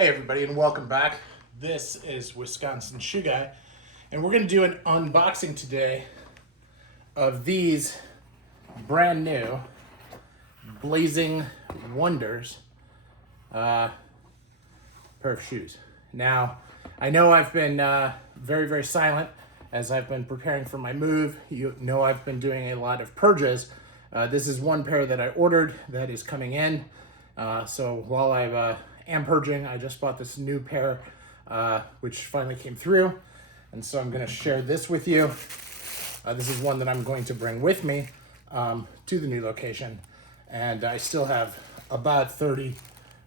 Hey everybody, and welcome back. This is Wisconsin Shoe Guy, and we're going to do an unboxing today of these brand new Blazing Wonders pair of shoes. Now, I know I've been very silent as I've been preparing for my move. You know I've been doing a lot of purges. This is one pair that I ordered that is coming in. So while I am purging, I just bought this new pair, which finally came through. And so I'm going to share this with you. This is one that I'm going to bring with me to the new location. And I still have about 30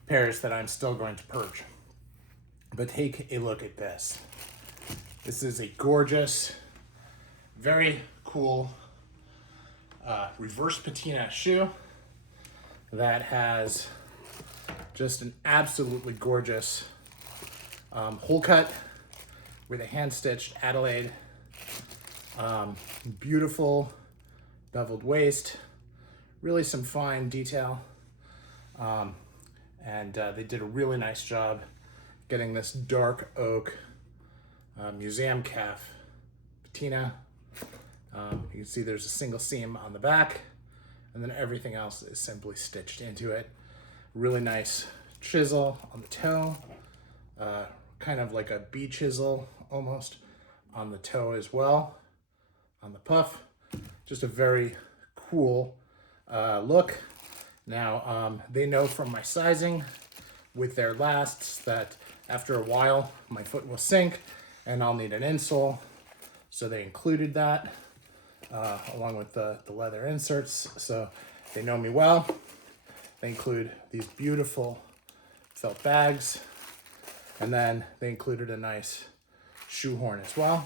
pairs that I'm still going to purge. But take a look at this. This is a gorgeous, very cool reverse patina shoe that has just an absolutely gorgeous hole cut with a hand-stitched Adelaide. Beautiful beveled waist, really some fine detail. And they did a really nice job getting this dark oak museum calf patina. You can see there's a single seam on the back, and then everything else is simply stitched into it. Really nice chisel on the toe, kind of like a bee chisel almost on the toe as well, on the puff. Just a very cool look. Now, they know from my sizing with their lasts that after a while my foot will sink and I'll need an insole. So they included that along with the leather inserts. So they know me well. They include these beautiful felt bags, and then they included a nice shoehorn as well.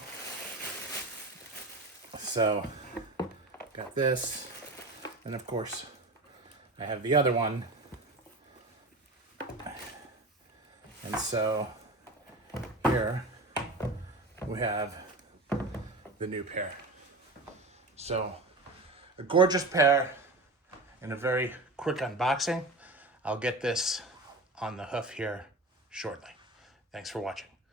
So got this, and of course I have the other one. And so here we have the new pair. So a gorgeous pair and a very quick unboxing. I'll get this on the hoof here shortly. Thanks for watching.